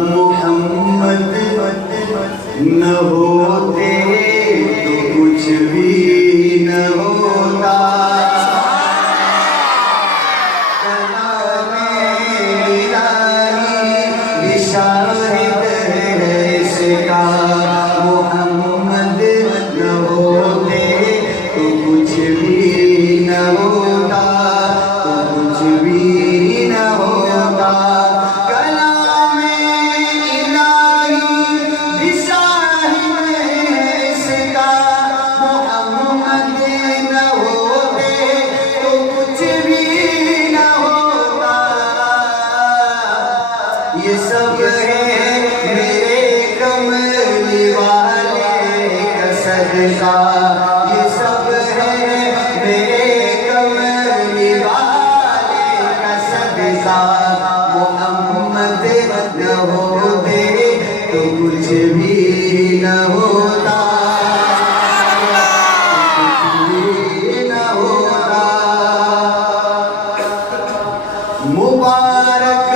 मोहम्मद न होते तो कुछ भी न होता। कलामे इलाही शाहिद है इसका। मोहम्मद न होते तो कुछ भी न होता, तो कुछ भी न होता। कलामे इलाही शाहिद है इसका। मोहम्मद न होते तो कुछ भी न होता। ये सब है मेरे कमली वाले का सदका। ये सब है मेरे कमली वाले का सदका। मोहम्मद न होते तो कुछ भी न होता, कुछ भी न होता। मुबारक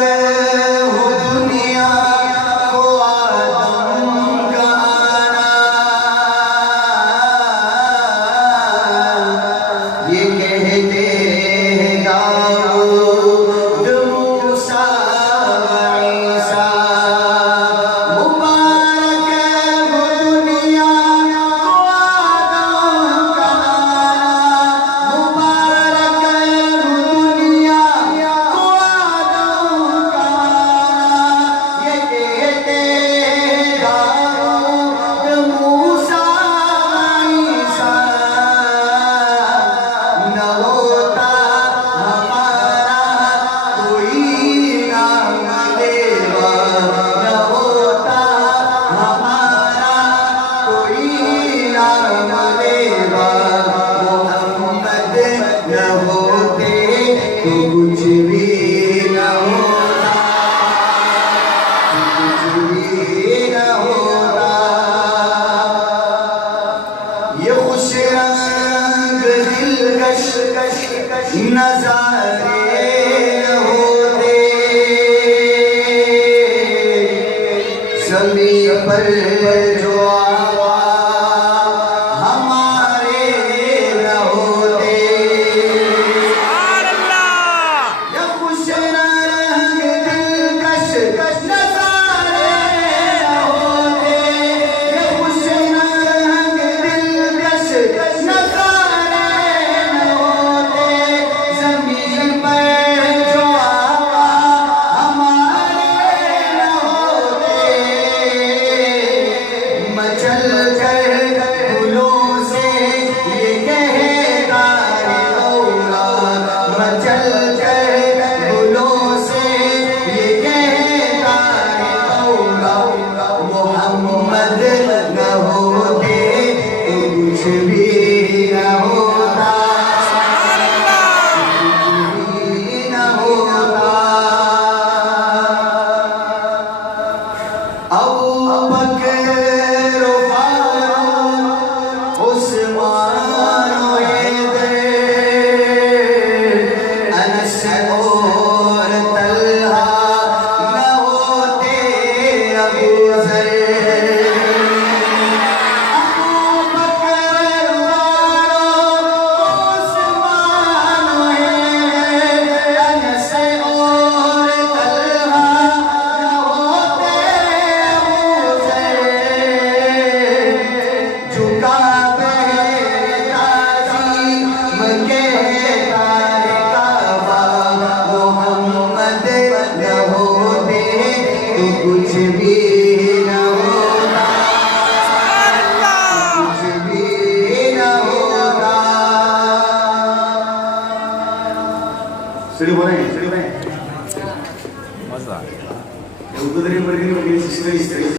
हो दुनिया को आदम का आना। ये कहते हैं दाऊद मूसा ईसा। मुबारक हो दुनिया को आदम का आना। मुबारक हो दुनिया को आदम का आना। ये कहते हैं दाऊद मूसा ईसा। न होता हमारा कोई नाम देवा। न होता हमारा कोई नाम देवा। मोहम्मद न होते तो कुछ भी न होता, कुछ भी न होता। ये खुश रंग दिलकश नजारे न होते। ज़मीं पर जो आवा हमारे न होते। ये खुश रंग दिलकश नजारे न होते। ये खुश रंग दिलकश नजारे न होते। ज़मीन पर जो आवा हमारे न होते। मचल कर फूलों से ये कहता है औला। मचल कर फूलों से ये कहता है औला। मोहम्मद न होते तो कुछ भी न होता, कुछ भी न होता। अबू बकर फारूक उस्मान हैदर अनस और तल्हा न होते अबू ज़र। अबू बकर फारूक उस्मान हैदर अनस और तल्हा न होते अबू ज़र। झुका ताजी कहता है काबा। मोहम्मद न होते तो कुछ भी न होता, कुछ भी न होता। मजा उधर